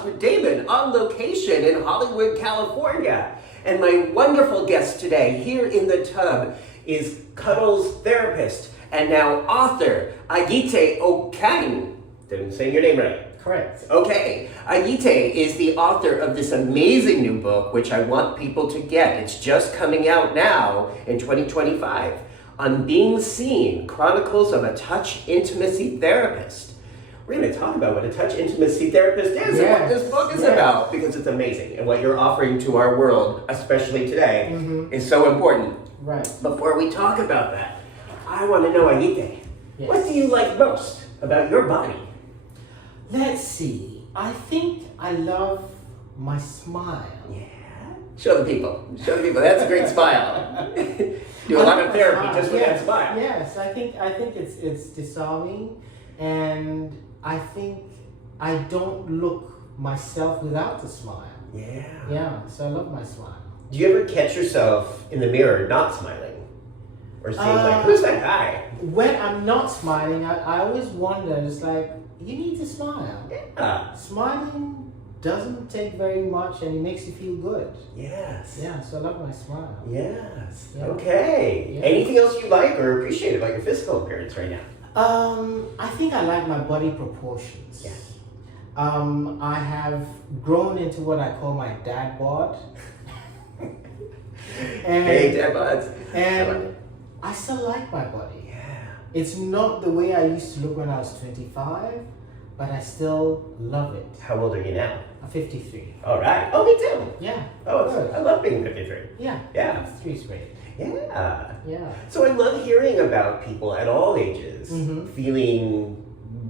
Talks with Damon on location in Hollywood, California. And my wonderful guest today here in the tub is Cuddles therapist and now author Ayité Okyne. Didn't say your name right. Correct. Okay. Ayité is the author of this amazing new book, which I want people to get. It's just coming out now in 2025. On Being Seen, Chronicles of a Touch Intimacy Therapist. We're going to talk about what a touch intimacy therapist is and what this book is about, because it's amazing. And what you're offering to our world, especially today, is so important. Right. Before we talk about that, I want to know, Ayité, what do you like most about your body? Let's see. I think I love my smile. Yeah. Show the people. Show the people. That's a great smile. Do a lot of therapy just with that smile. Yes, I think it's disarming, and I think I don't look myself without the smile. Yeah. Yeah, so I love my smile. Do you ever catch yourself in the mirror not smiling? Or saying like, who's that guy? When I'm not smiling, I always wonder, it's like, you need to smile. Yeah. Smiling doesn't take very much and it makes you feel good. Yes. Yeah, so I love my smile. Yes. Yeah. Okay. Yeah. Anything else you like or appreciate about your physical appearance right now? I think I like my body proportions. Yes. I have grown into what I call my dad bod. Hey, dad bods. And I still like my body. Yeah. It's not the way I used to look when I was 25, but I still love it. How old are you now? I'm 53. All right. Oh, me too. Yeah. Oh, Good. I love being 53. Yeah. Yeah. 53 is great. Yeah. Yeah. So I love hearing about people at all ages feeling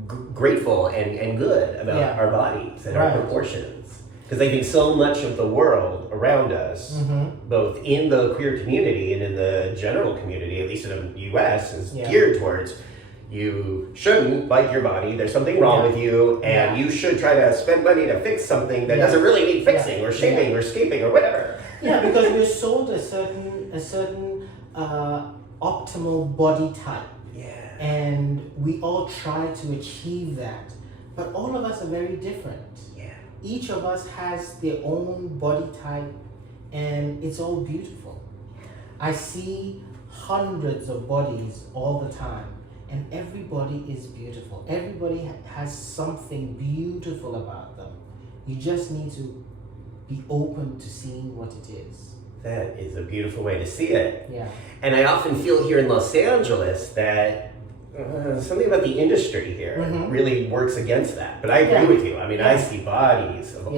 grateful and good about our bodies and our proportions. Because I think so much of the world around us, both in the queer community and in the general community, at least in the US, is geared towards you shouldn't like your body, there's something wrong with you, and you should try to spend money to fix something that doesn't really need fixing or shaping or scaping or whatever. Yeah, because we're sold a certain optimal body type. Yeah. And we all try to achieve that. But all of us are very different. Yeah. Each of us has their own body type, and it's all beautiful. I see hundreds of bodies all the time, and everybody is beautiful. Everybody has something beautiful about them. You just need to be open to seeing what it is. That is a beautiful way to see it. Yeah. And I often feel here in Los Angeles that something about the industry here really works against that. But I agree with you. I mean, I see bodies of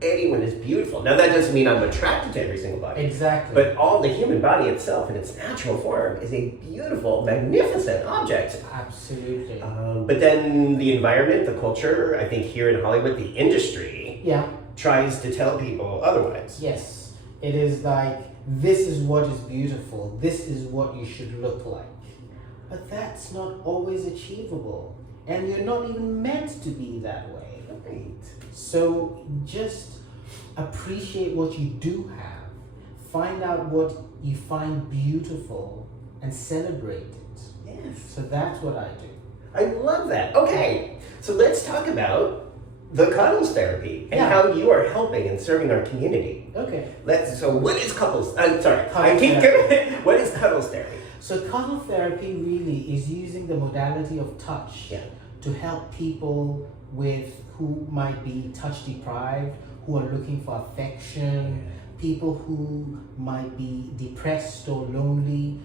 anyone is beautiful. Now, that doesn't mean I'm attracted to every single body. Exactly. But all the human body itself in its natural form is a beautiful, magnificent object. Absolutely. But then the environment, the culture, I think here in Hollywood, the industry tries to tell people otherwise. Yes. It is like, this is what is beautiful. This is what you should look like. But that's not always achievable. And you're not even meant to be that way. Right. So just appreciate what you do have. Find out what you find beautiful and celebrate it. Yes. So that's what I do. I love that. Okay. So let's talk about the Cuddles therapy and how you are helping and serving our community. Okay. So what is Cuddles? What is Cuddles therapy? So cuddle therapy really is using the modality of touch to help people who might be touch deprived, who are looking for affection, people who might be depressed or lonely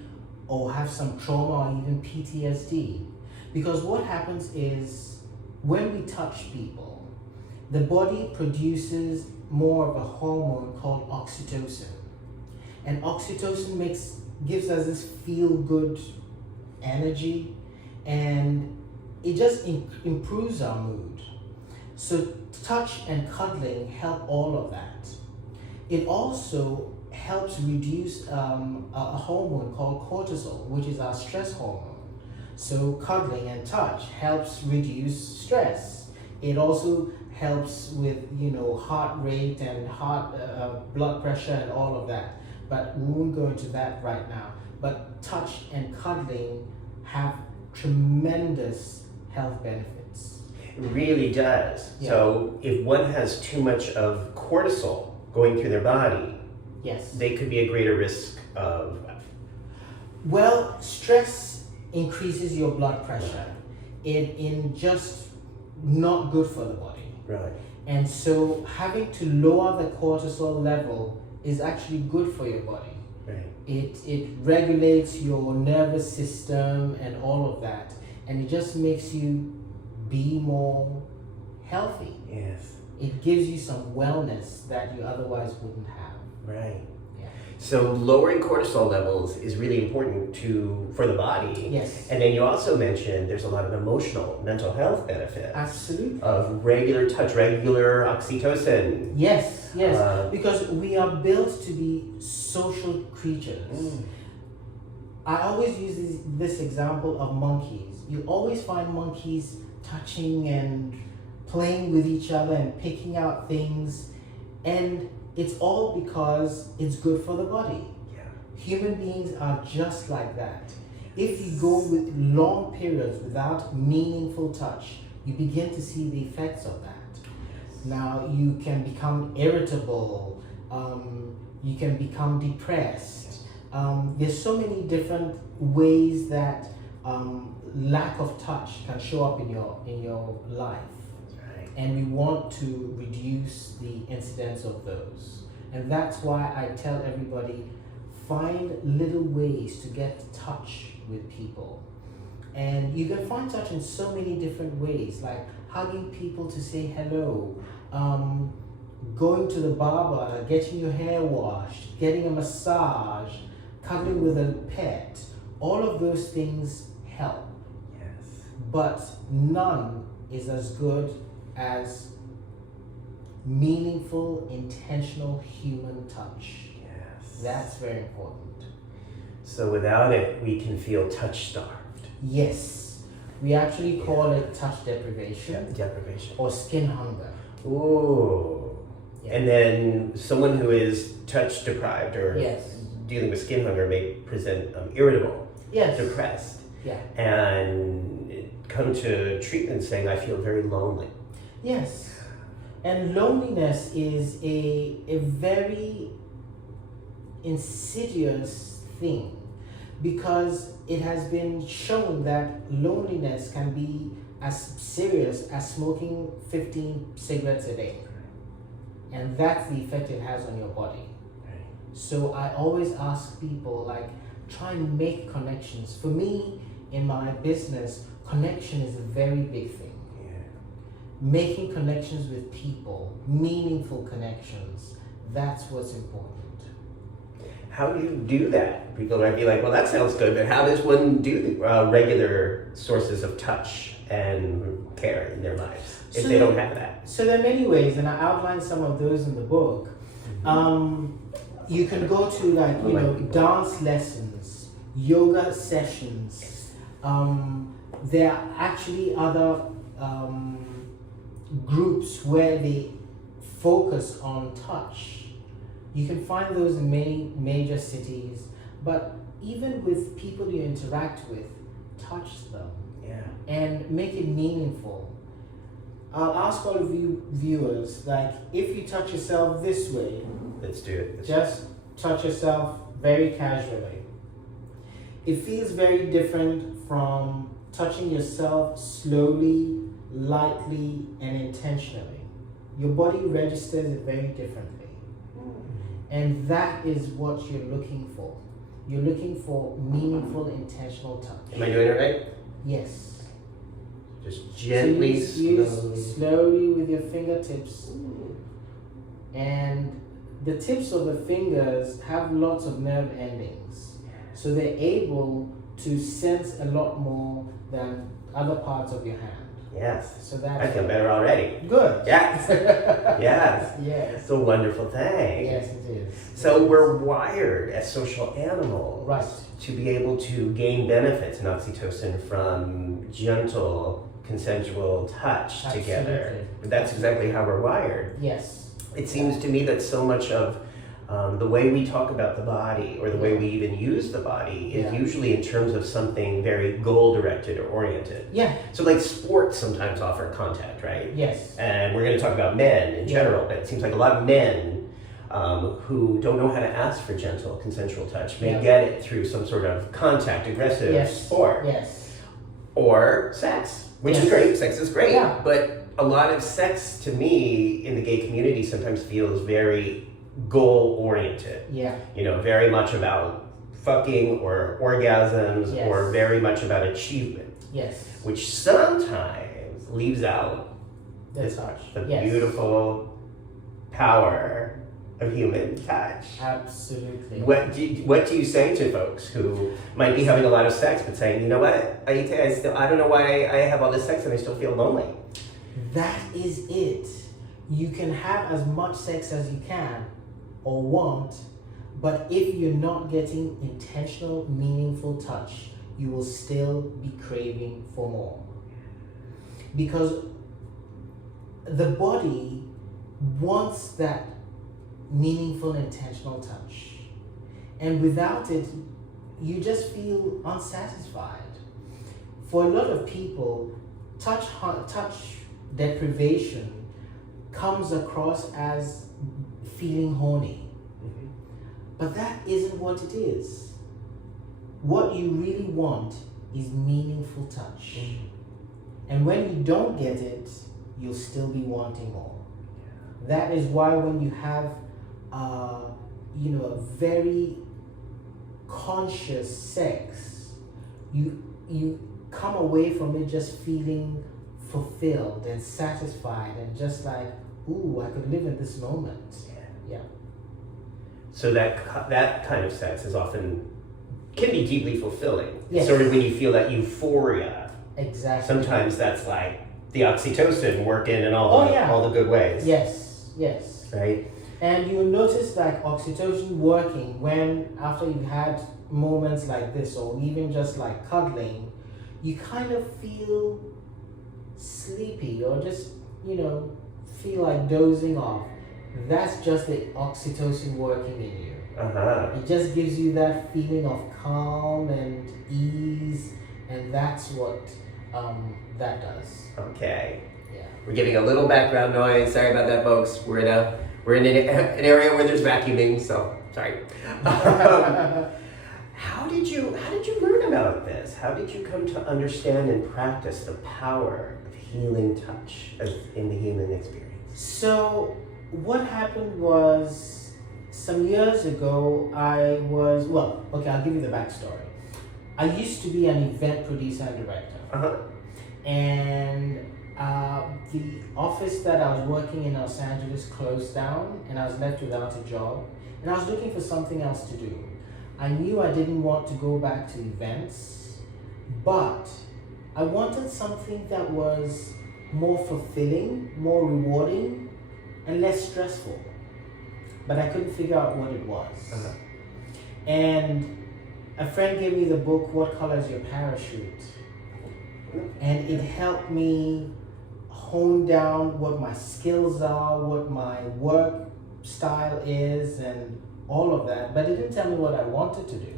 or have some trauma or even PTSD. Because what happens is when we touch people, the body produces more of a hormone called oxytocin. And oxytocin gives us this feel-good energy, and it just improves our mood. So touch and cuddling help all of that. It also helps reduce a hormone called cortisol, which is our stress hormone. So cuddling and touch helps reduce stress. It also helps with heart rate and blood pressure and all of that. But we won't go into that right now. But touch and cuddling have tremendous health benefits. It really does. Yeah. So if one has too much of cortisol going through their body, Yes. they could be at greater risk of... Well, stress increases your blood pressure. In just not good for the body. Right. And so having to lower the cortisol level is actually good for your body. Right. It regulates your nervous system and all of that. And it just makes you be more healthy. Yes. It gives you some wellness that you otherwise wouldn't have. Right. Yeah. So lowering cortisol levels is really important for the body. Yes. And then you also mentioned there's a lot of emotional, mental health benefits. Absolutely. Of regular touch, regular oxytocin. Yes, yes. Because we are built to be social creatures. I always use this example of monkeys. You always find monkeys touching and playing with each other and picking out things. And it's all because it's good for the body. Yeah. Human beings are just like that. If you go with long periods without meaningful touch, you begin to see the effects of that. Now, you can become irritable, you can become depressed. There's so many different ways that lack of touch can show up in your life. Right. And we want to reduce the incidence of those. And that's why I tell everybody, find little ways to get touch with people. And you can find touch in so many different ways, like hugging people to say hello, going to the barber, getting your hair washed, getting a massage, cuddling with a pet. All of those things help. Yes. But none is as good as meaningful, intentional human touch. Yes. That's very important. So without it, we can feel touch starved. Yes. We actually call it touch deprivation. Deprivation. Or skin hunger. Ooh. Yeah. And then someone who is touch deprived or Yes. dealing with skin hunger may present irritable, Yes. depressed, Yeah. and come to treatment saying, I feel very lonely. Yes. And loneliness is a very insidious thing, because it has been shown that loneliness can be as serious as smoking 15 cigarettes a day. And that's the effect it has on your body. So I always ask people, like, try and make connections. For me, in my business, connection is a very big thing. Making connections with people, meaningful connections, that's what's important. How do you do that? People might be like, well, that sounds good, but how does one do regular sources of touch and care in their lives if they don't have that? So there are many ways, and I outlined some of those in the book. You can go to dance lessons, yoga sessions. There are actually other groups where they focus on touch. You can find those in many major cities, but even with people you interact with, touch them. Yeah. And make it meaningful. I'll ask all of you viewers, like, if you touch yourself this way, let's do it. Just touch yourself very casually. It feels very different from touching yourself slowly, lightly, and intentionally. Your body registers it very differently. And that is what you're looking for. You're looking for meaningful, intentional touch. Am I doing it right? Yes. Just gently, so slowly with your fingertips. And the tips of the fingers have lots of nerve endings. So they're able to sense a lot more than other parts of your hand. Yes. So that's I feel better already. good. Yes. Yes. Yes. It's a wonderful thing. Yes, it is. So we're wired as social animals, Right, to be able to gain benefits in oxytocin from gentle, consensual touch together. Absolutely. But that's exactly how we're wired. Yes. It seems to me that so much of the way we talk about the body, or the way we even use the body, is usually in terms of something very goal-directed or oriented. Yeah. So like sports sometimes offer contact, right? Yes. And we're going to talk about men in general, but it seems like a lot of men who don't know how to ask for gentle, consensual touch may get it through some sort of contact, aggressive sport. Yes. Or sex, which is great. Sex is great. Yeah. But a lot of sex, to me, in the gay community sometimes feels very goal-oriented. Yeah. You know, very much about fucking or orgasms, or very much about achievement. Yes. Which sometimes leaves out the beautiful power of human touch. Absolutely. What do you say to folks who might be having a lot of sex but saying, you know what, Ayité, I don't know why I have all this sex and I still feel lonely? That is it. You can have as much sex as you can or want, but if you're not getting intentional, meaningful touch, you will still be craving for more. Because the body wants that meaningful, intentional touch. And without it, you just feel unsatisfied. For a lot of people, touch deprivation comes across as feeling horny. Mm-hmm. But that isn't what it is. What you really want is meaningful touch. Mm-hmm. And when you don't get it, you'll still be wanting more. Yeah. That is why when you have a very conscious sex, you come away from it just feeling fulfilled and satisfied and just like, ooh, I could live in this moment. Yeah. So that kind of sex is can be deeply fulfilling. Yes. Sort of when you feel that euphoria. Exactly. Sometimes that's like the oxytocin working in all the good ways. Yes. Right? And you notice like oxytocin working when after you've had moments like this, or even just like cuddling, you kind of feel sleepy or just, feel like dozing off. That's just the oxytocin working in you. Uh-huh. It just gives you that feeling of calm and ease, and that's what that does. Okay. Yeah. We're getting a little background noise. Sorry about that, folks. We're in an area where there's vacuuming, so sorry. How did you learn about this? How did you come to understand and practice the power of healing touch in the human experience? So what happened was, some years ago, I'll give you the backstory. I used to be an event producer and director. Uh-huh. And the office that I was working in Los Angeles closed down, and I was left without a job, and I was looking for something else to do. I knew I didn't want to go back to events, but I wanted something that was more fulfilling, more rewarding, and less stressful. But I couldn't figure out what it was. Uh-huh. And a friend gave me the book, What Color is Your Parachute? And it helped me hone down what my skills are, what my work style is, and all of that. But it didn't tell me what I wanted to do.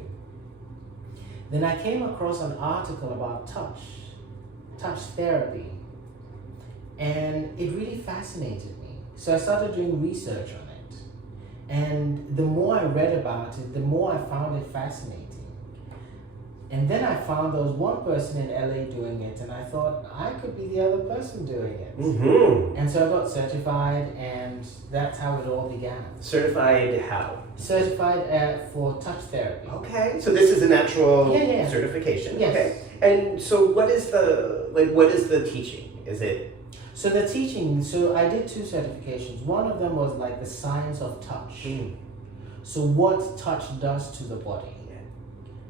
Then I came across an article about touch therapy. And it really fascinated me. So I started doing research on it. And the more I read about it, the more I found it fascinating. And then I found there was one person in LA doing it, and I thought I could be the other person doing it. Mm-hmm. And so I got certified, and that's how it all began. Certified how? Certified for touch therapy. Okay, so this is an actual certification. Yes. Okay. And so what is the teaching? Is it? So the teaching, I did 2 certifications. One of them was like the science of touch. Mm. So what touch does to the body.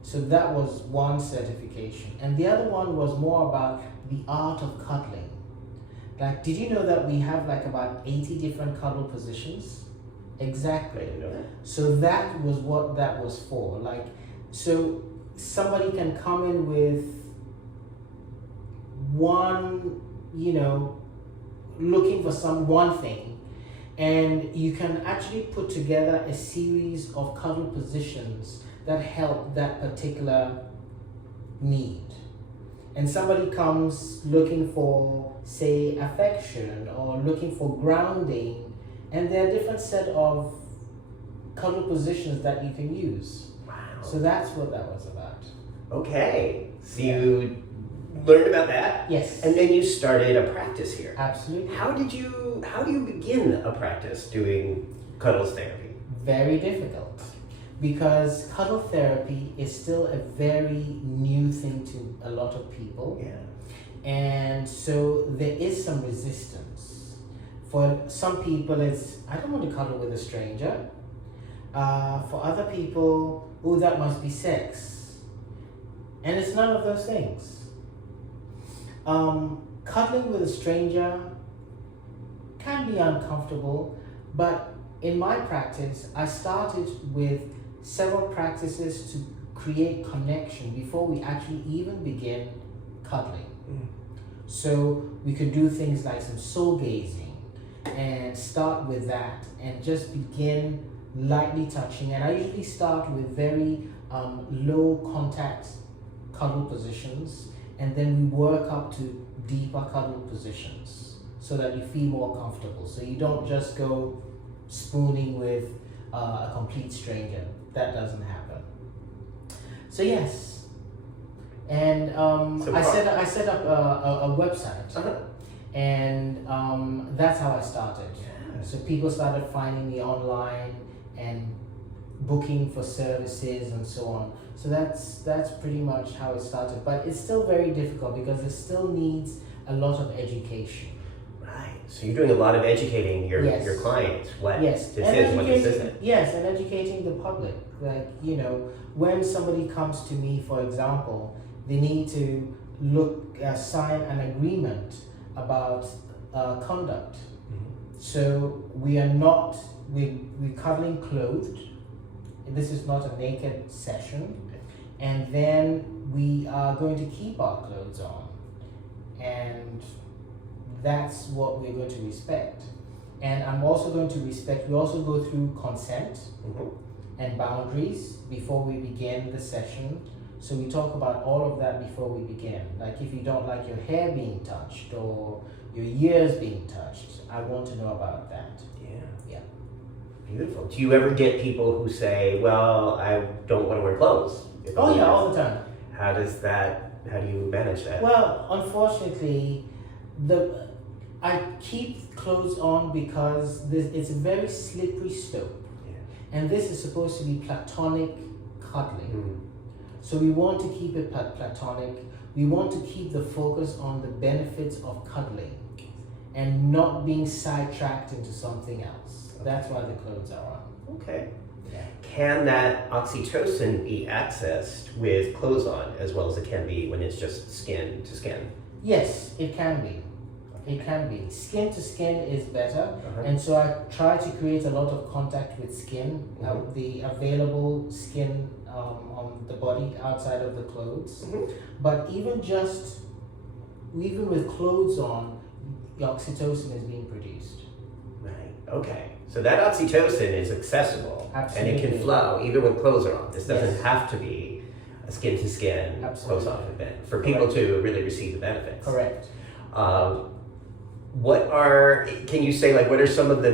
So that was one certification. And the other one was more about the art of cuddling. Like, did you know that we have like about 80 different cuddle positions? Exactly. I didn't know that. So that was what that was for. Like, so somebody can come in with one, looking for one thing, And you can actually put together a series of cuddle positions that help that particular need. And somebody comes looking for, say, affection or looking for grounding, and there are different set of cuddle positions that you can use. Wow. So that's what that was about. Okay. So you learned about that? Yes. And then you started a practice here. Absolutely. How do you begin a practice doing cuddles therapy? Very difficult, because cuddle therapy is still a very new thing to a lot of people. Yeah. And so there is some resistance. For some people, it's, I don't want to cuddle with a stranger. For other people, oh, that must be sex. And it's none of those things. Cuddling with a stranger can be uncomfortable, but in my practice, I started with several practices to create connection before we actually even begin cuddling. So we could do things like some soul gazing and start with that and just begin lightly touching. And I usually start with very low contact cuddle positions, and then we work up to deeper cuddle positions so that you feel more comfortable. So you don't just go spooning with a complete stranger. That doesn't happen. So yes, and I set up a website, and that's how I started. Yeah. So people started finding me online and booking for services and so on. So that's pretty much how it started. But it's still very difficult because it still needs a lot of education. Right. So you're doing a lot of educating your clients. What yes. this is, what this isn't. Yes, and educating the public. Like, when somebody comes to me, for example, they need to sign an agreement about conduct. Mm-hmm. So we're cuddling clothed. This is not a naked session. And then we are going to keep our clothes on. And that's what we're going to respect. And I'm also going to we also go through consent and boundaries before we begin the session. So we talk about all of that before we begin. Like, if you don't like your hair being touched or your ears being touched, I want to know about that. Yeah. Beautiful. Do you ever get people who say, well, I don't want to wear clothes? Oh yeah, all the time. How do you manage that? Well, unfortunately, I keep clothes on because it's a very slippery slope. Yeah. And this is supposed to be platonic cuddling. Mm-hmm. So we want to keep it platonic. We want to keep the focus on the benefits of cuddling and not being sidetracked into something else. Okay. That's why the clothes are on. Okay. Yeah. Can that oxytocin be accessed with clothes on as well as it can be when it's just skin to skin? Yes, it can be. It can be. Skin to skin is better. And so I try to create a lot of contact with skin, the available skin on the body outside of the clothes. But even with clothes on, the oxytocin is being produced. Right. Okay. So that oxytocin is accessible. Absolutely. And it can flow even with clothes are on. This doesn't have to be a skin to skin close off event for people to really receive the benefits. Correct. Can you say, like, what are some of the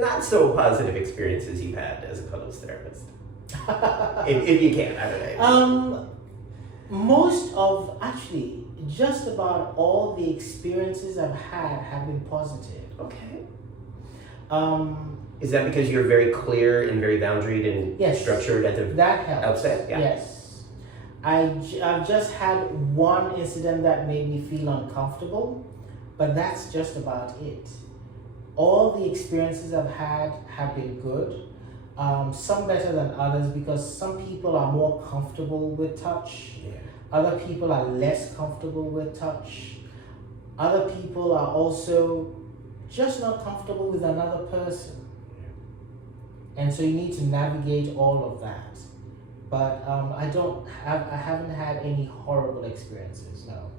not so positive experiences you've had as a cuddles therapist? if you can, I don't know. Just about all the experiences I've had have been positive. Okay. Is that because you're very clear and very boundaried and structured at the outset? Yeah. Yes. I've just had one incident that made me feel uncomfortable, but that's just about it. All the experiences I've had have been good. Some better than others because some people are more comfortable with touch. Yeah. Other people are less comfortable with touch. Other people are also just not comfortable with another person. And so you need to navigate all of that. But I haven't had any horrible experiences, no.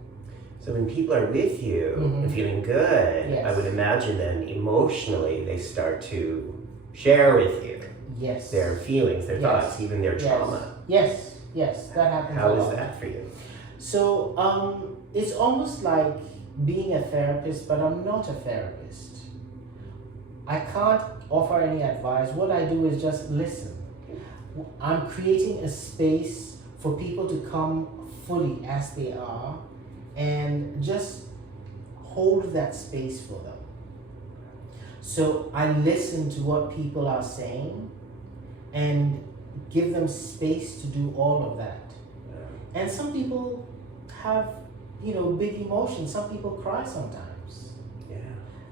So when people are with you and feeling good, Yes. I would imagine then emotionally they start to share with you Yes. their feelings, their thoughts, even their trauma. Yes, that happens. How is that for you? So it's almost like being a therapist, but I'm not a therapist. I can't offer any advice. What I do is just listen. I'm creating a space for people to come fully as they are and just hold that space for them. So I listen to what people are saying and give them space to do all of that. And some people have, big emotions. Some people cry sometimes. Yeah.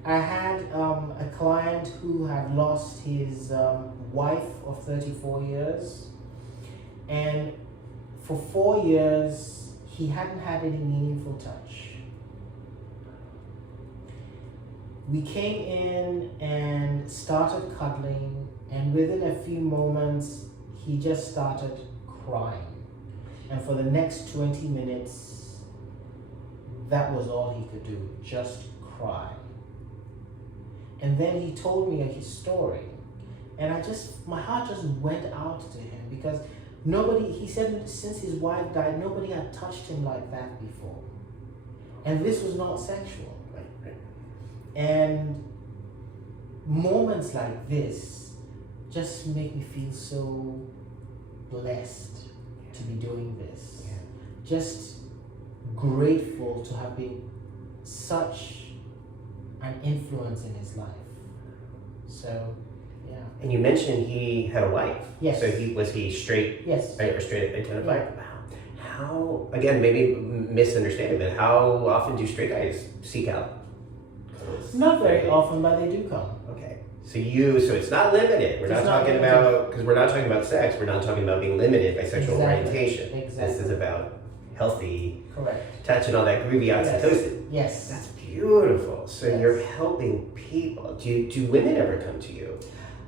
I had a client who had lost his wife of 34 years, and for 4 years he hadn't had any meaningful touch. We came in and started cuddling, and within a few moments he just started crying. And for the next 20 minutes, that was all he could do, just cry. And then he told me his story, and my heart just went out to him, because he said since his wife died, nobody had touched him like that before. And this was not sexual. Right. And moments like this just make me feel so blessed to be doing this. Yeah. Just grateful to have been such an influence in his life. So, yeah. And you mentioned he had a wife. Yes. So was he straight? Yes. Or straight identified? Yeah. Wow. How, again, maybe misunderstanding, but how often do straight guys seek out cuddles? Not very often, but they do come. Okay. So it's not limited. We're not talking about, because we're not talking about sex, we're not talking about being limited by sexual orientation. Exactly. This is about healthy Correct. touch and all that groovy oxytocin. Yes. That's beautiful. So Yes. you're helping people. Do women ever come to you?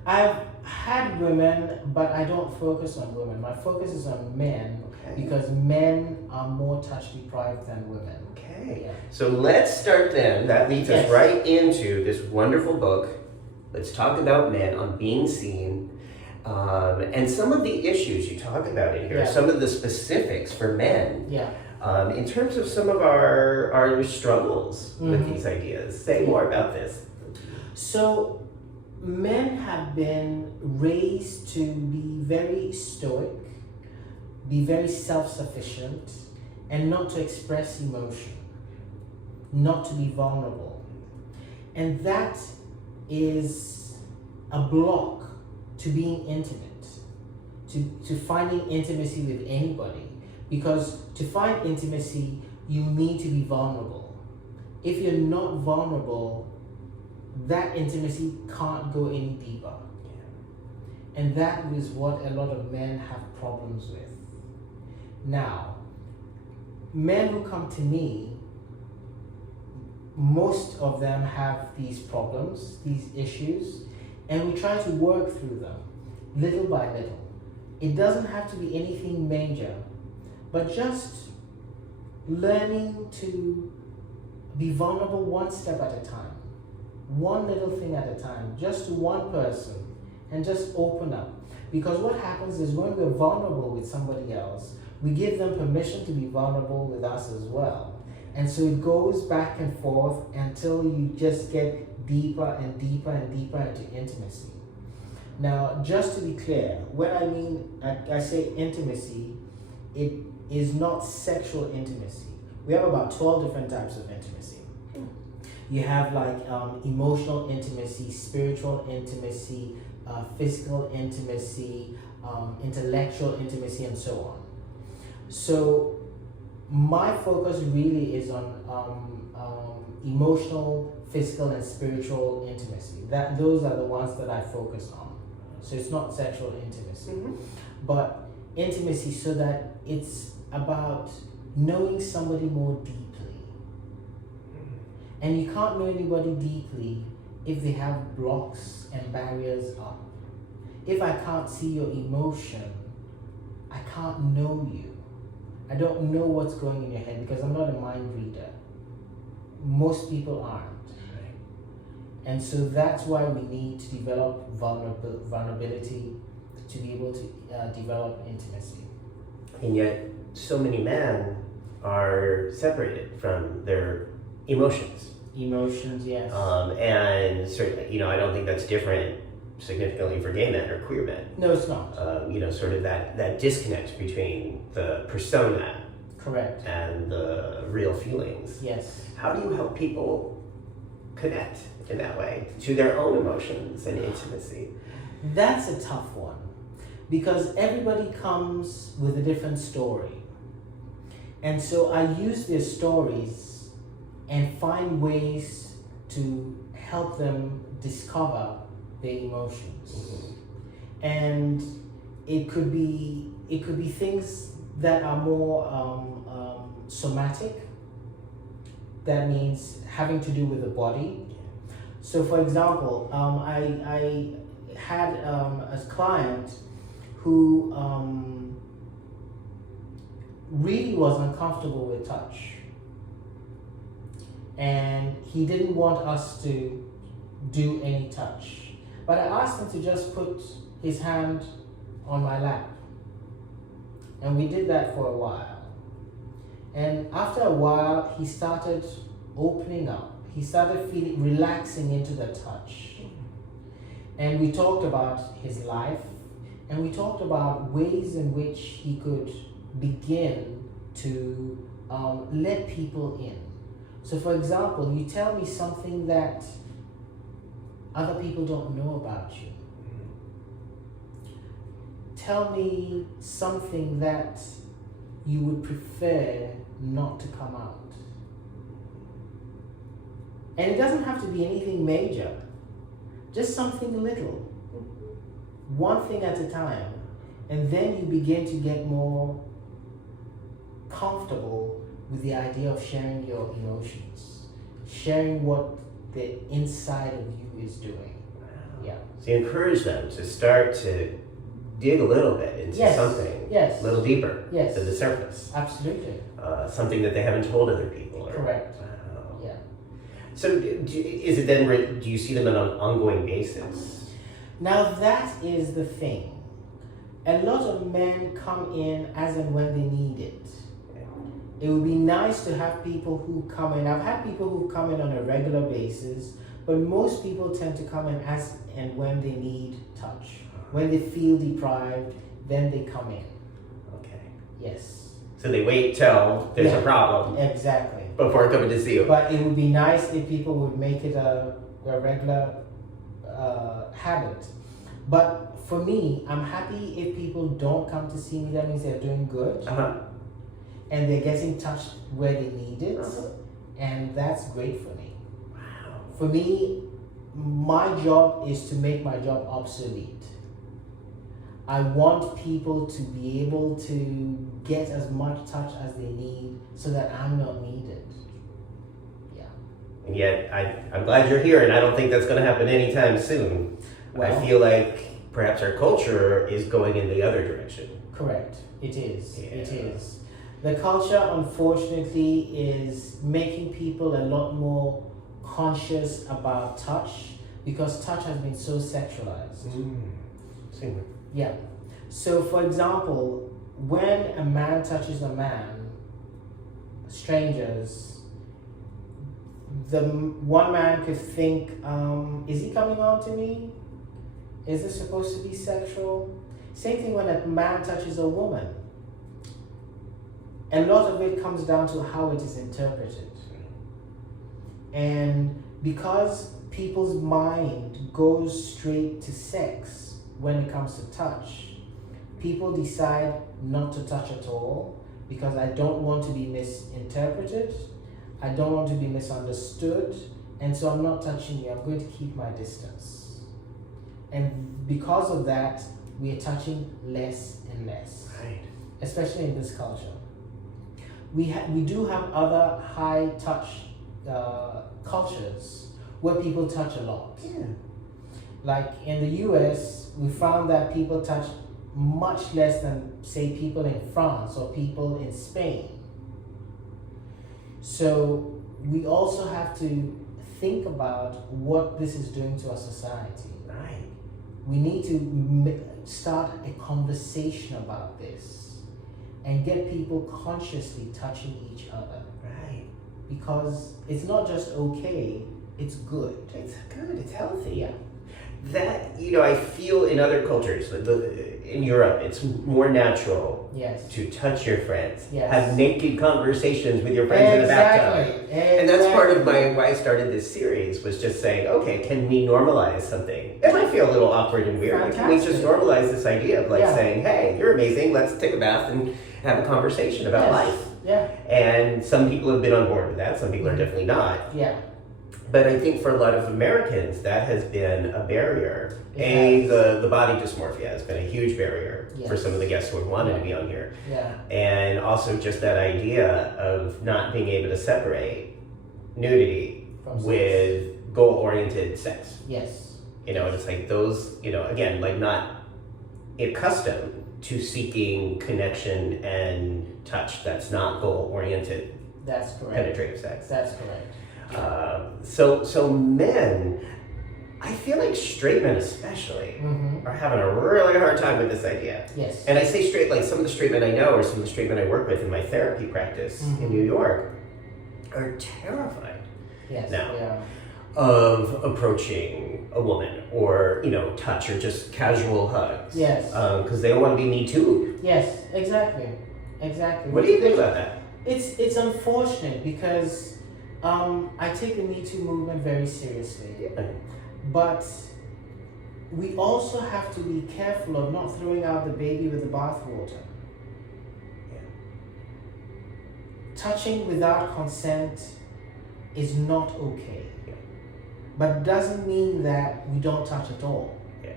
I've had women, but I don't focus on women. My focus is on men, because men are more touch deprived than women. Okay. Yeah. So let's start then. That leads us right into this wonderful book. Let's talk about men on being seen. And some of the issues you talk about in here, some of the specifics for men. Yeah. In terms of some of our struggles with these ideas. Say more about this. So, men have been raised to be very stoic, be very self-sufficient, and not to express emotion, not to be vulnerable. And that is a block to being intimate, to finding intimacy with anybody. Because to find intimacy, you need to be vulnerable. If you're not vulnerable, that intimacy can't go any deeper. And that is what a lot of men have problems with. Now, men who come to me, most of them have these problems, these issues, and we try to work through them little by little. It doesn't have to be anything major, but just learning to be vulnerable one step at a time, one little thing at a time, just to one person, and just open up. Because what happens is when we're vulnerable with somebody else, we give them permission to be vulnerable with us as well. And so it goes back and forth until you just get deeper and deeper and deeper into intimacy. Now, just to be clear, when I say intimacy, it is not sexual intimacy. We have about 12 different types of intimacy. You have emotional intimacy, spiritual intimacy, physical intimacy, intellectual intimacy, and so on. So my focus really is on emotional, physical, and spiritual intimacy. Those are the ones that I focus on. So it's not sexual intimacy, but intimacy so that it's about knowing somebody more deeply. And you can't know anybody deeply if they have blocks and barriers up. If I can't see your emotion, I can't know you. I don't know what's going in your head because I'm not a mind reader. most people aren't. And so that's why we need to develop vulnerability to be able to develop intimacy. And yet, so many men are separated from their emotions. Emotions, yes. And certainly, I don't think that's different significantly for gay men or queer men. No, it's not. Sort of that disconnect between the persona, correct, and the real feelings. Yes. How do you help people connect in that way to their own emotions and intimacy? That's a tough one, because everybody comes with a different story. And so I use their stories and find ways to help them discover their emotions. Mm-hmm. And it could be things that are more somatic. That means having to do with the body. So for example, I had a client who really was uncomfortable with touch. And he didn't want us to do any touch. But I asked him to just put his hand on my lap. And we did that for a while. And after a while, he started opening up. He started relaxing into the touch. And we talked about his life, and we talked about ways in which he could begin to let people in. So for example, you tell me something that other people don't know about you. Tell me something that you would prefer not to come out. And it doesn't have to be anything major, just something little, one thing at a time. And then you begin to get more comfortable with the idea of sharing your emotions, sharing what the inside of you is doing. Wow. Yeah. So you encourage them to start to dig a little bit into something a little deeper than the surface. Absolutely. Something that they haven't told other people. Correct. Wow. Yeah. So is it then, do you see them on an ongoing basis? Now that is the thing. A lot of men come in as and when they need it. It would be nice to have people who come in. I've had people who come in on a regular basis, but most people tend to come in as and when they need touch. When they feel deprived, then they come in. Okay. Yes. So they wait till there's a problem. Exactly. Before coming to see you. But it would be nice if people would make it a regular habit. But for me, I'm happy if people don't come to see me. That means they're doing good. Uh-huh. And they're getting touched where they need it. Uh-huh. And that's great for me. Wow. For me, my job is to make my job obsolete. I want people to be able to get as much touch as they need so that I'm not needed. Yeah. And yet, I'm glad you're here, and I don't think that's going to happen anytime soon. Well, I feel like perhaps our culture is going in the other direction. Correct. It is. Yeah. It is. The culture, unfortunately, is making people a lot more conscious about touch because touch has been so sexualized. Same. Yeah. So, for example, when a man touches a man, strangers, the one man could think, is he coming on to me? Is this supposed to be sexual? Same thing when a man touches a woman. A lot of it comes down to how it is interpreted. And because people's mind goes straight to sex when it comes to touch, people decide not to touch at all because I don't want to be misinterpreted, I don't want to be misunderstood, and so I'm not touching you, I'm going to keep my distance. And because of that, we are touching less and less, Right. especially in this culture. We do have other high touch cultures where people touch a lot. Yeah. Like in the US, we found that people touch much less than, say, people in France or people in Spain. So we also have to think about what this is doing to our society. Right. We need to start a conversation about this and get people consciously touching each other. Right. Because it's not just okay, it's good. It's good, it's healthy. Yeah. That, I feel in other cultures, in Europe, it's more natural to touch your friends, have naked conversations with your friends in the bathtub. And that's part of why I started this series, was just saying, okay, can we normalize something? It might feel a little awkward and weird, but can we just normalize this idea of saying, hey, you're amazing, let's take a bath and have a conversation about life. Yeah. And some people have been on board with that, some people are definitely not. Yeah. But I think for a lot of Americans, that has been a barrier. The body dysmorphia has been a huge barrier for some of the guests who have wanted to be on here. Yeah. And also just that idea of not being able to separate nudity with goal-oriented sex. Yes. It's like those, again, not accustomed to seeking connection and touch that's not goal-oriented. That's correct. Penetrative sex. That's correct. So men, I feel like straight men especially are having a really hard time with this idea. Yes. And I say straight, like some of the straight men I know or some of the straight men I work with in my therapy practice in New York are terrified now of approaching a woman or, touch or just casual hugs. Yes. Because they don't want to be Me Too. Yes, exactly. Exactly. What do you think about that? It's unfortunate because I take the Me Too movement very seriously, but we also have to be careful of not throwing out the baby with the bathwater. Yeah. Touching without consent is not okay, but doesn't mean that we don't touch at all. Yeah.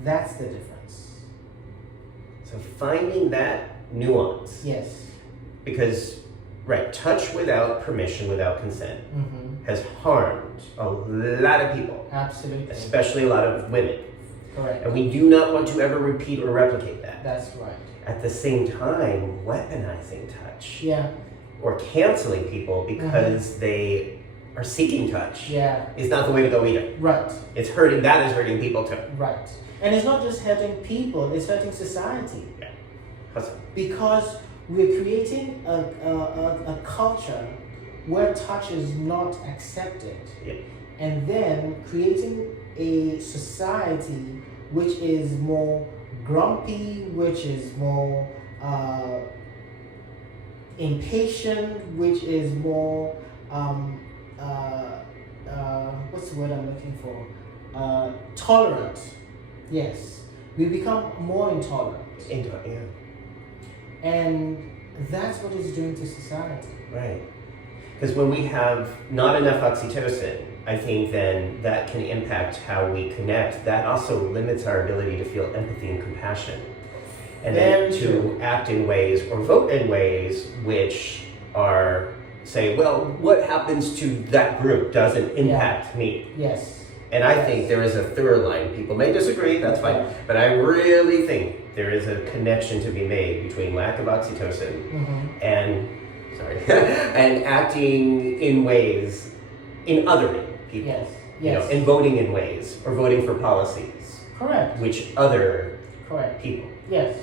That's the difference. So finding that nuance. Yes. Because touch without permission, without consent, has harmed a lot of people. Absolutely. Especially a lot of women. Correct. And we do not want to ever repeat or replicate that. That's right. At the same time, weaponizing touch. Yeah. Or canceling people because they are seeking touch. Yeah. Is not the way to go either. Right. That is hurting people too. Right. And it's not just hurting people, it's hurting society. Yeah. How's Because we're creating a culture where touch is not accepted. Yeah. And then creating a society which is more grumpy, which is more impatient, which is more, what's the word I'm looking for? Tolerant. Yes. We become more intolerant. Yeah. And that's what it's doing to society. Right. Because when we have not enough oxytocin, I think then that can impact how we connect. That also limits our ability to feel empathy and compassion. And then to act in ways or vote in ways which are, say, well, what happens to that group doesn't impact me. Yes. And I think there is a through line. People may disagree, that's fine. But I really think there is a connection to be made between lack of oxytocin and and acting in ways, in othering people. Yes. And voting in ways, or voting for policies. Correct. Which other people. Yes.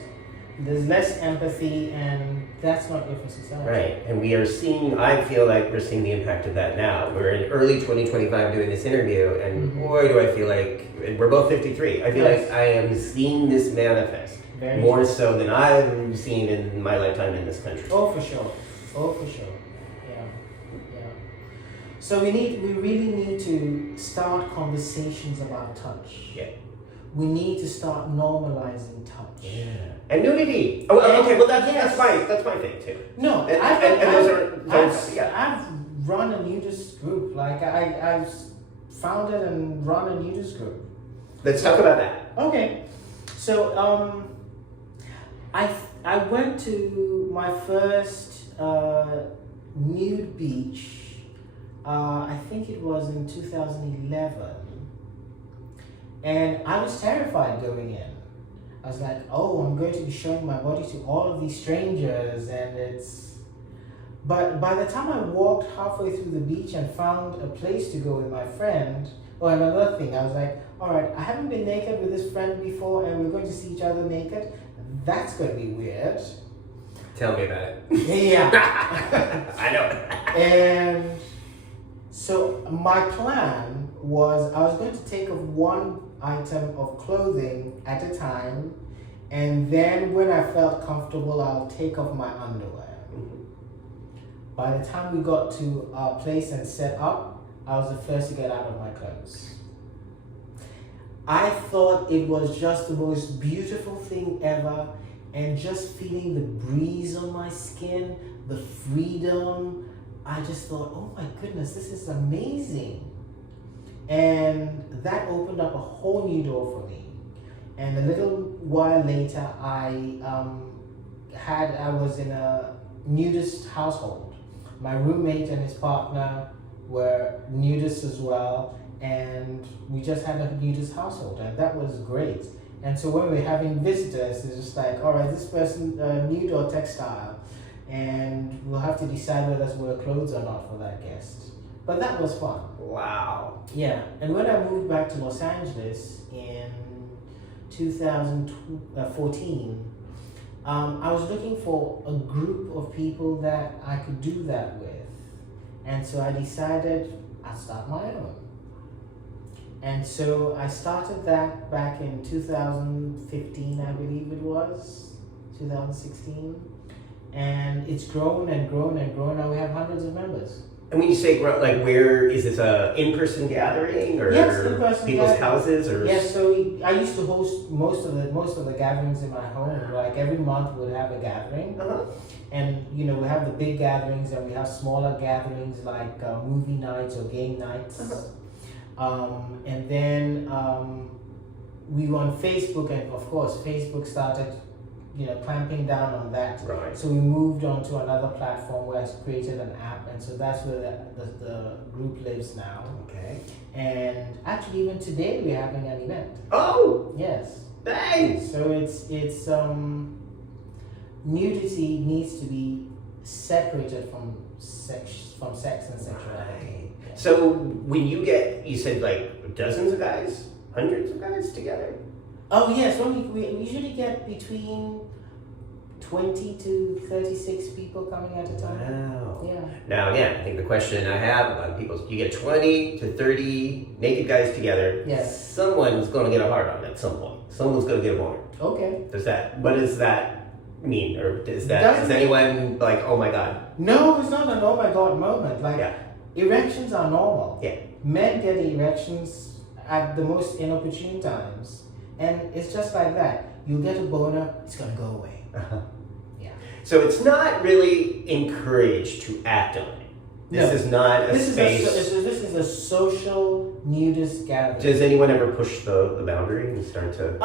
There's less empathy, and that's not good for society. Right, and we are seeing, I feel like we're seeing the impact of that now. We're in early 2025 doing this interview, and boy, do I feel like, and we're both 53, I feel like I am seeing this manifest more so than I've seen in my lifetime in this country. Oh, for sure. Yeah. So we really need to start conversations about touch. Yeah. We need to start normalizing touch. Yeah. And nudity. Oh, okay. Well, that's my thing too. No, I've run a nudist group. Like I've founded and run a nudist group. Let's talk about that. Okay. So I went to my first nude beach. I think it was in 2011. And I was terrified going in. I was like, oh, I'm going to be showing my body to all of these strangers, and it's... But by the time I walked halfway through the beach and found a place to go with my friend, another thing, I was like, all right, I haven't been naked with this friend before and we're going to see each other naked. That's going to be weird. Tell me about it. Yeah. I know. And so my plan was I was going to take off one item of clothing at a time, and then when I felt comfortable, I'll take off my underwear. Mm-hmm. By the time we got to our place and set up, I was the first to get out of my clothes. I thought it was just the most beautiful thing ever, and just feeling the breeze on my skin, the freedom, I just thought, oh my goodness, this is amazing. And that opened up a whole new door for me. And a little while later, I was in a nudist household. My roommate and his partner were nudists as well, and we just had a nudist household, and that was great. And so when we're having visitors, it's just like, all right, this person nude or textile, and we'll have to decide whether to wear clothes or not for that guest. But that was fun. Wow. Yeah, and when I moved back to Los Angeles in 2014, I was looking for a group of people that I could do that with. And so I decided I'd start my own. And so I started that back in 2015, I believe it was, 2016. And it's grown and grown and grown. Now we have hundreds of members. And when you say grow, like, where is this a in-person gathering, or yes, in-person people's gathering. houses, or? Yes, so I used to host most of the gatherings in my home. Like every month we'd have a gathering, and we have the big gatherings, and we have smaller gatherings like movie nights or game nights, and then we were on Facebook, and of course Facebook started clamping down on that. Right. So we moved on to another platform where I created an app, and so that's where the group lives now. Okay. And actually, even today we're having an event. Oh. Yes. Thanks. So it's nudity needs to be separated from sex and sexuality. Right. So when you said like dozens of guys, hundreds of guys together. Oh yes, we usually get between 20 to 36 people coming at a time. Wow. Yeah. Now again, I think the question I have, a lot of people, you get 20 to 30 naked guys together. Yes. Someone's going to get a hard on at some point. Someone's going to get a boner. Okay. What does that mean? Or is anyone like, oh my God? No, it's not an oh my God moment. Like, erections are normal. Yeah. Men get erections at the most inopportune times. And it's just like that. You get a boner, it's going to go away. Yeah. So it's not really encouraged to act on it. This is not a space. This is a social nudist gathering. Does anyone ever push the boundary and start to?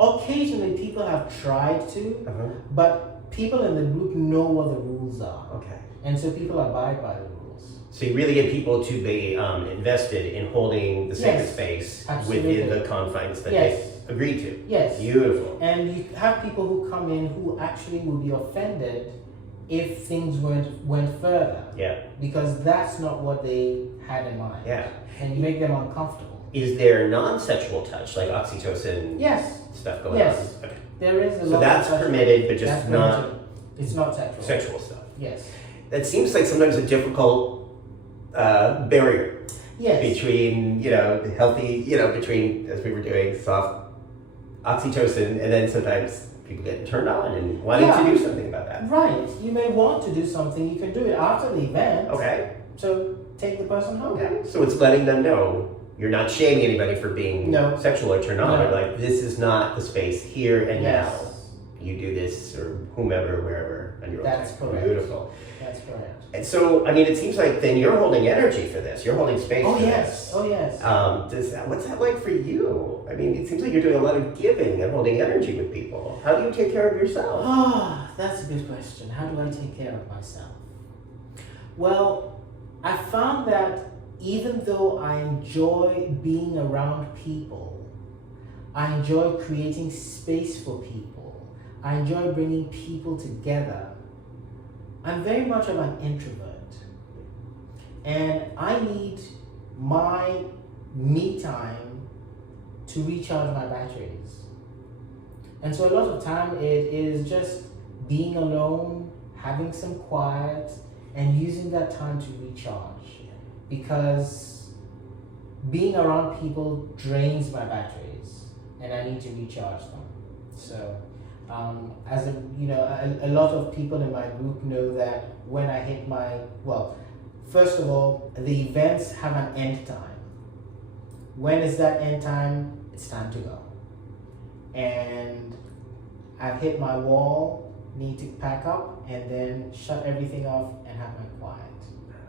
Occasionally people have tried to, but people in the group know what the rules are. Okay. And so people abide by the rules. So you really get people to be invested in holding the sacred space within the confines that they agreed to. Yes. Beautiful. And you have people who come in who actually will be offended if things went further. Yeah. Because that's not what they had in mind. Yeah. And you make them uncomfortable. Is there non-sexual touch, like oxytocin stuff going on? Okay. There is a lot. So that's permitted, but just not. It's not sexual. Sexual stuff. Yes. That seems like sometimes a difficult barrier. Yes. Between healthy, between, as we were doing, soft oxytocin, and then sometimes people get turned on and wanting to do something about that. Right. You may want to do something. You can do it after the event. Okay. So take the person home. Okay. So it's letting them know you're not shaming anybody for being sexual or turned on. No. Like, this is not the space here and now. You do this, or whomever, wherever, on your own. That's correct. Beautiful. That's correct. And so, I mean, it seems like then you're holding energy for this. You're holding space for this. Oh, yes. What's that like for you? I mean, it seems like you're doing a lot of giving and holding energy with people. How do you take care of yourself? That's a good question. How do I take care of myself? Well, I found that even though I enjoy being around people, I enjoy creating space for people, I enjoy bringing people together, I'm very much of an introvert. And I need my me time to recharge my batteries. And so a lot of time it is just being alone, having some quiet, and using that time to recharge. Because being around people drains my batteries, and I need to recharge them. So, as a, you know, a lot of people in my group know that when I hit my, well, first of all, the events have an end time. When is that end time? It's time to go. And I've hit my wall, need to pack up, and then shut everything off and have my quiet.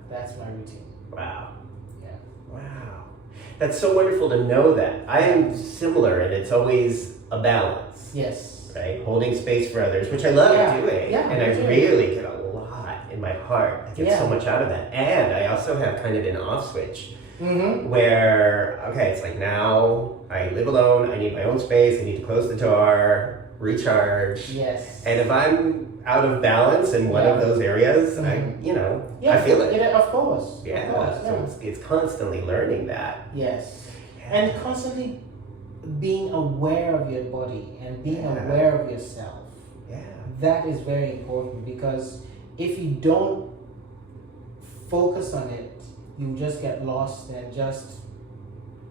That's my routine. Wow. Yeah. Wow. That's so wonderful to know that. I am similar, and it's always a balance. Yes. Right? Holding space for others, which I love doing. Yeah, and I really get a lot in my heart. I get so much out of that. And I also have kind of an off switch where, okay, it's like now I live alone, I need my own space, I need to close the door, recharge. Yes. And if I'm out of balance in one of those areas, I feel it. Yeah, of course. Yeah. Of course, So it's constantly learning that. Yes. And constantly being aware of your body and being aware of yourself. Yeah. That is very important, because if you don't focus on it, you just get lost and just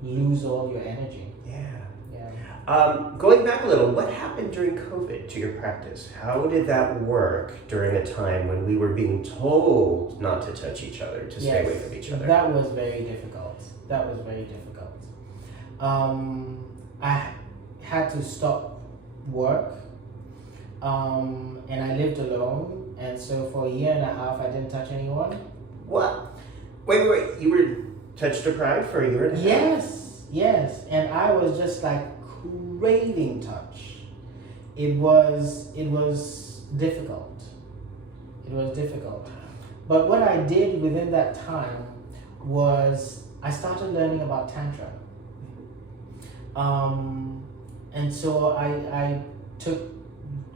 lose all your energy. Yeah. Yeah. Going back a little, what happened during COVID to your practice? How did that work during a time when we were being told not to touch each other, to stay away from each other? That was very difficult. I had to stop work, and I lived alone, and so for a year and a half I didn't touch anyone. What? Wait, you were touch deprived for a year and a half? Yes, and I was just like craving touch. It was difficult. But what I did within that time was I started learning about Tantra. And so I took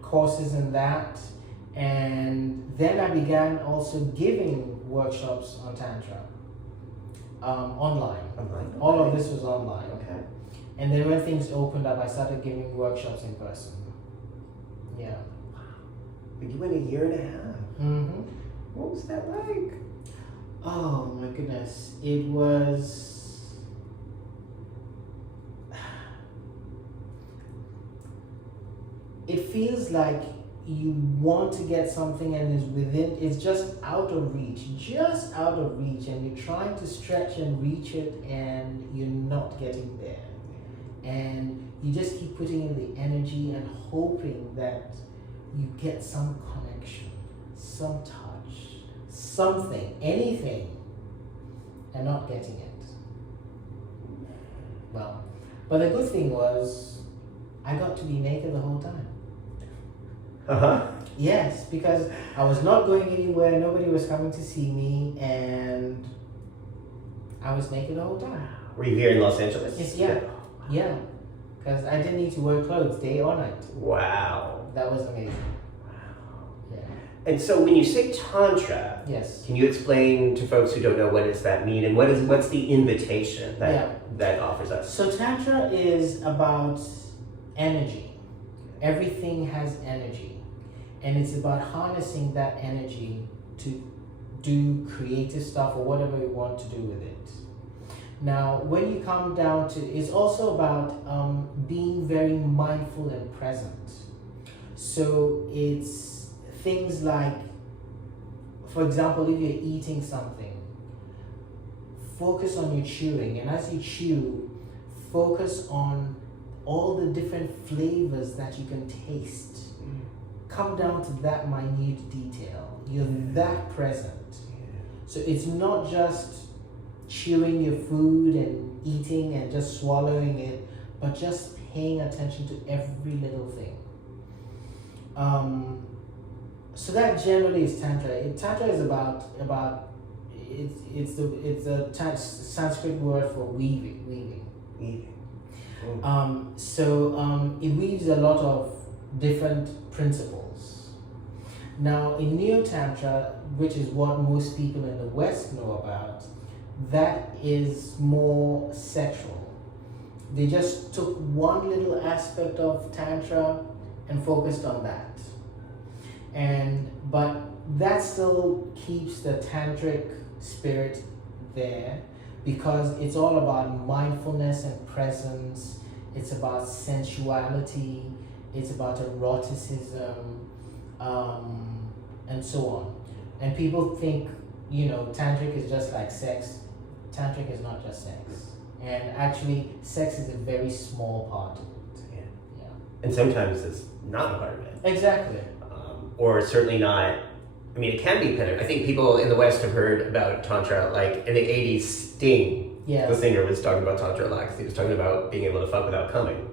courses in that, and then I began also giving workshops on Tantra, online. Okay. All of this was online. Okay. And then when things opened up, I started giving workshops in person. Yeah. But you went a year and a half. Mm-hmm. What was that like? Oh my goodness. It was... It feels like you want to get something and it's just out of reach, and you're trying to stretch and reach it and you're not getting there. And you just keep putting in the energy and hoping that you get some connection, some touch, something, anything, and not getting it. Well, but the good thing was I got to be naked the whole time. Uh-huh. Yes, because I was not going anywhere, nobody was coming to see me, and I was naked the whole time. Were you here in Los Angeles? Yes, yeah. Because I didn't need to wear clothes day or night. Wow. That was amazing. Yeah. And so when you say Tantra, yes, can you explain to folks who don't know what does that mean, and what's the invitation that offers us? So Tantra is about energy. Everything has energy. And it's about harnessing that energy to do creative stuff or whatever you want to do with it. Now, when you come down to, it's also about being very mindful and present. So it's things like, for example, if you're eating something, focus on your chewing. And as you chew, focus on all the different flavors that you can taste. Come down to that minute detail. You're that present. So it's not just chewing your food and eating and just swallowing it, but just paying attention to every little thing. So that generally is Tantra. Tantra is about it's a Sanskrit word for weaving. So it weaves a lot of different principles. Now, in Neo-Tantra, which is what most people in the West know about, that is more sexual. They just took one little aspect of Tantra and focused on that. But that still keeps the tantric spirit there, because it's all about mindfulness and presence. It's about sensuality. It's about eroticism, and so on. And people think, tantric is just like sex. Tantric is not just sex. And actually, sex is a very small part of it. Yeah. And sometimes it's not a part of it. Exactly. Or certainly not. I mean, it can be kind of. I think people in the West have heard about Tantra, like in the 80s, Sting, the singer, was talking about Tantra a lot, because he was talking about being able to fuck without coming.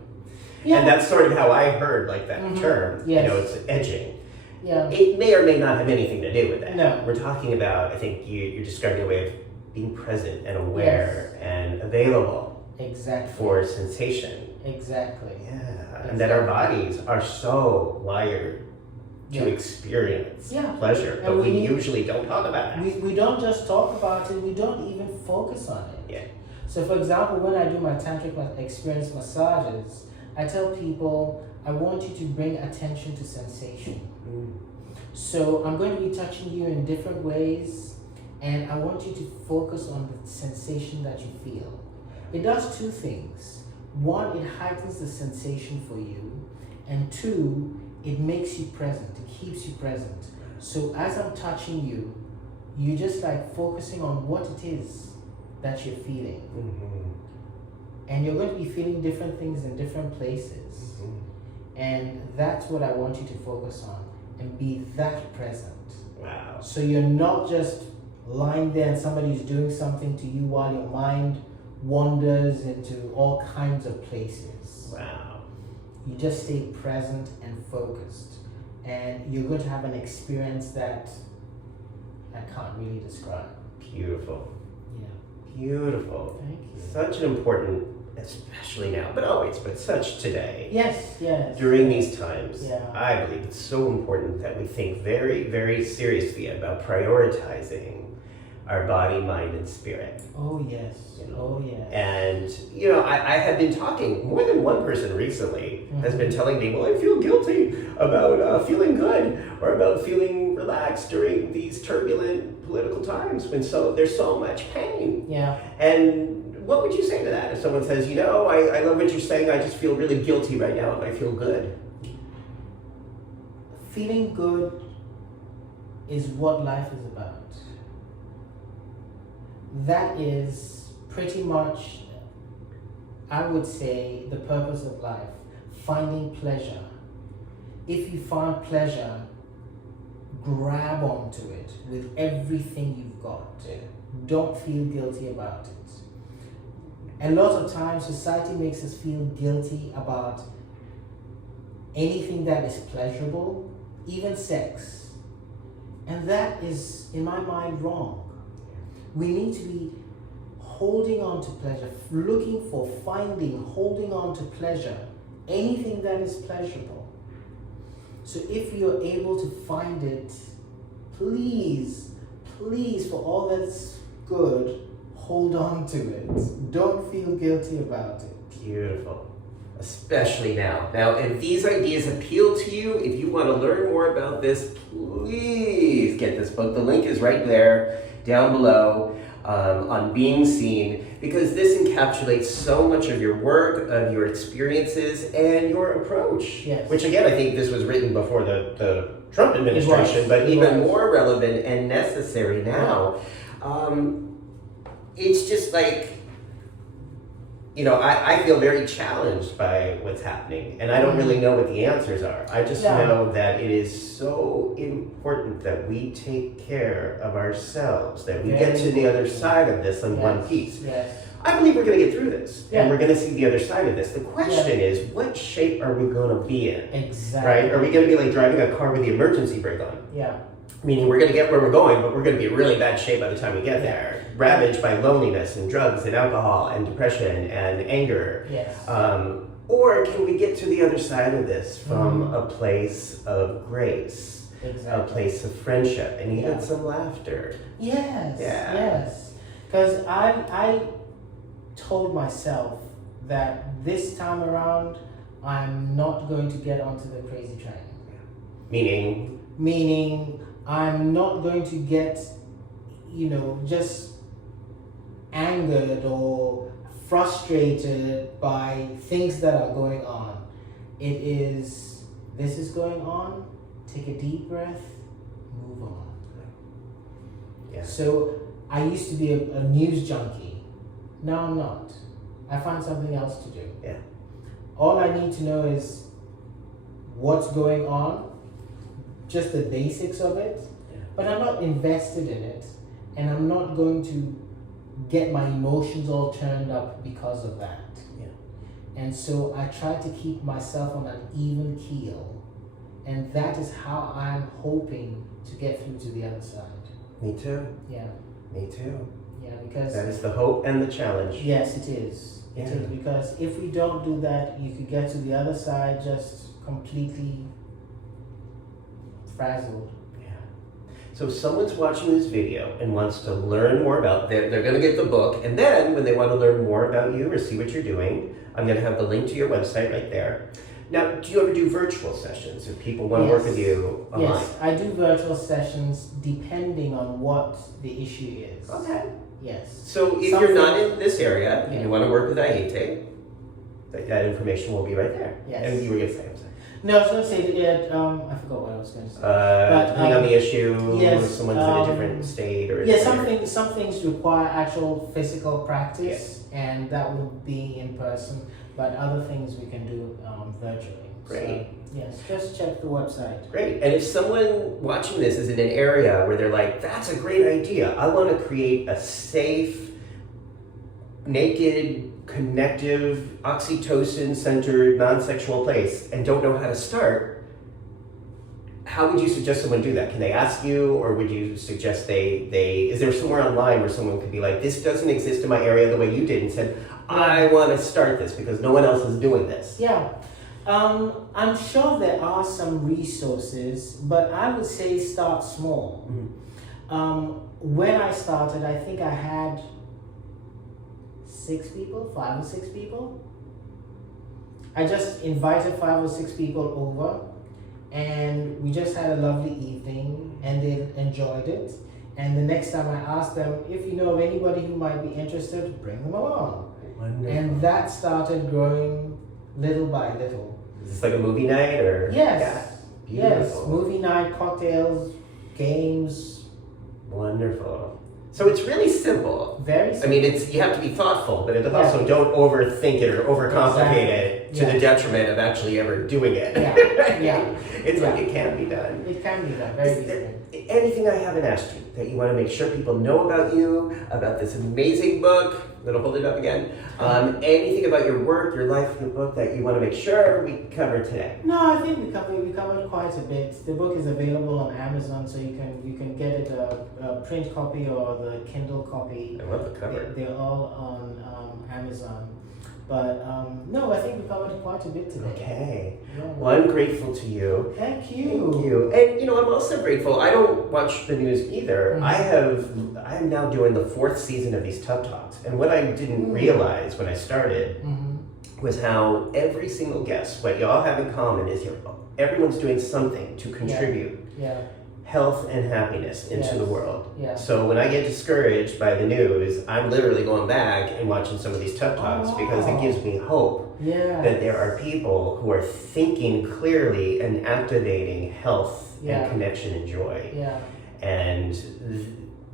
Yeah. And that's sort of how I heard like that term. Yes. It's edging. Yeah. It may or may not have anything to do with that. No. We're talking about, I think you're describing a way of being present and aware and available. Exactly. For sensation. Exactly. Yeah. Exactly. And that our bodies are so wired to experience pleasure, but we usually don't talk about that. We don't just talk about it, we don't even focus on it. Yeah. So for example, when I do my tantric experience massages, I tell people, I want you to bring attention to sensation. So I'm going to be touching you in different ways, and I want you to focus on the sensation that you feel. It does two things. One, it heightens the sensation for you, and two, it makes you present, it keeps you present. So as I'm touching you, you're just like focusing on what it is that you're feeling. And you're going to be feeling different things in different places. And that's what I want you to focus on, and be that present. Wow. So you're not just lying there and somebody's doing something to you while your mind wanders into all kinds of places. Wow. You just stay present and focused, and you're going to have an experience that I can't really describe. Beautiful. Yeah. Beautiful. Thank you. Such an important, especially now, but always, but such today. Yes. During these times, Yeah. I believe it's so important that we think very, very seriously about prioritizing our body, mind, and spirit. Oh yes. Oh yes. And I have been talking. More than one person recently has been telling me, "Well, I feel guilty about feeling good or about feeling relaxed during these turbulent political times when there's so much pain." Yeah. And what would you say to that if someone says, I love what you're saying, I just feel really guilty right now if I feel good? Feeling good is what life is about. That is pretty much, I would say, the purpose of life. Finding pleasure. If you find pleasure, grab onto it with everything you've got. Yeah. Don't feel guilty about it. A lot of times society makes us feel guilty about anything that is pleasurable, even sex. And that is, in my mind, wrong. We need to be holding on to pleasure, looking for, finding, holding on to pleasure, anything that is pleasurable. So if you're able to find it, please, for all that's good, hold on to it. Don't feel guilty about it. Beautiful. Especially now. Now, if these ideas appeal to you, if you want to learn more about this, please get this book. The link is right there, down below, on Being Seen, because this encapsulates so much of your work, of your experiences, and your approach. Yes. Which, again, I think this was written before the Trump administration, but even more relevant and necessary now. It's just like, I feel very challenged by what's happening, and I don't really know what the answers are. I just know that it is so important that we take care of ourselves, that we get to the other side of this in one piece. Yes. I believe we're going to get through this, and we're going to see the other side of this. The question is, what shape are we going to be in? Exactly. Right? Are we going to be like driving a car with the emergency brake on? Yeah. Meaning we're going to get where we're going, but we're going to be in really bad shape by the time we get there. Ravaged by loneliness and drugs and alcohol and depression and anger. Yes. Or can we get to the other side of this from a place of grace? a place of friendship, and even some laughter. Yes, yes. Because I told myself that this time around, I'm not going to get onto the crazy train. Meaning? Meaning, I'm not going to get, just angered or frustrated by things that are going on. This is going on, take a deep breath, move on. Yeah. So I used to be a news junkie. Now I'm not. I find something else to do. Yeah. All I need to know is what's going on, just the basics of it, but I'm not invested in it, and I'm not going to get my emotions all turned up because of that. Yeah. And so I try to keep myself on an even keel, and that is how I'm hoping to get through to the other side. Me too. Yeah. Me too. Yeah, because that is the hope and the challenge. Yes, it is. It is, because if we don't do that, you could get to the other side just completely frazzled. Yeah. So if someone's watching this video and wants to learn more about, they're going to get the book, and then when they want to learn more about you or see what you're doing, I'm going to have the link to your website right there. Now, do you ever do virtual sessions if people want to work with you online? Yes, I do virtual sessions depending on what the issue is. Okay. Yes. So if you're not in this area and you want to work with Ayité, that information will be right there. Yes. And you were going to say, I'm sorry. No, I was going to say, I forgot what I was going to say. Depending on the issue, yes, someone's in a different state or... Yeah, some things require actual physical practice, and that would be in person, but other things we can do virtually. Great. So, yes, just check the website. Great. And if someone watching this is in an area where they're like, that's a great idea, I want to create a safe, naked, connective, oxytocin-centered, non-sexual place, and don't know how to start, how would you suggest someone do that? Can they ask you, or would you suggest is there somewhere online where someone could be like, this doesn't exist in my area the way you did, and said, I want to start this because no one else is doing this? Yeah. I'm sure there are some resources, but I would say start small. Mm-hmm. When I started, I think I had 5 or 6 people. I just invited 5 or 6 people over, and we just had a lovely evening, and they enjoyed it. And the next time I asked them, if you know of anybody who might be interested, bring them along. Wonderful. And that started growing little by little. Is this like a movie night or? Yes. Yeah. Yes. Movie night, cocktails, games. Wonderful. So it's really simple. Very simple. I mean, you have to be thoughtful, but also don't overthink it or overcomplicate it to the detriment of actually ever doing it. Yeah. It's like it can be done. It can be done very easily. Anything I haven't asked you that you want to make sure people know about you, about this amazing book? I'm going to hold it up again. Anything about your work, your life, your book that you want to make sure we cover today? No, I think we covered quite a bit. The book is available on Amazon, so you can get it a print copy or the Kindle copy. I love the cover. They're all on Amazon. But no, I think we covered quite a bit today. Okay. Yeah. Well, I'm grateful to you. Thank you. Thank you. And I'm also grateful. I don't watch the news either. Mm-hmm. I'm now doing the 4th season of these Tub Talks. And what I didn't realize when I started was how every single guest, what y'all have in common is everyone's doing something to contribute. Yeah. Health and happiness into the world. Yeah. So when I get discouraged by the news, I'm literally going back and watching some of these Tub Talks because it gives me hope that there are people who are thinking clearly and activating health and connection and joy. Yeah. And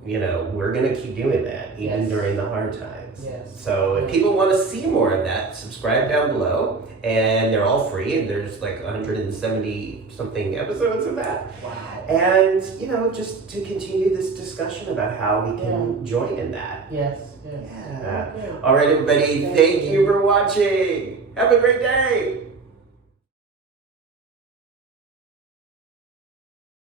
we're going to keep doing that even during the hard times. Yes. So if people want to see more of that, subscribe down below. And they're all free, and there's like 170 something episodes of that. Wow. And just to continue this discussion about how we can join in that. Yes. Yeah. All right, everybody. Thank you for watching. Have a great day.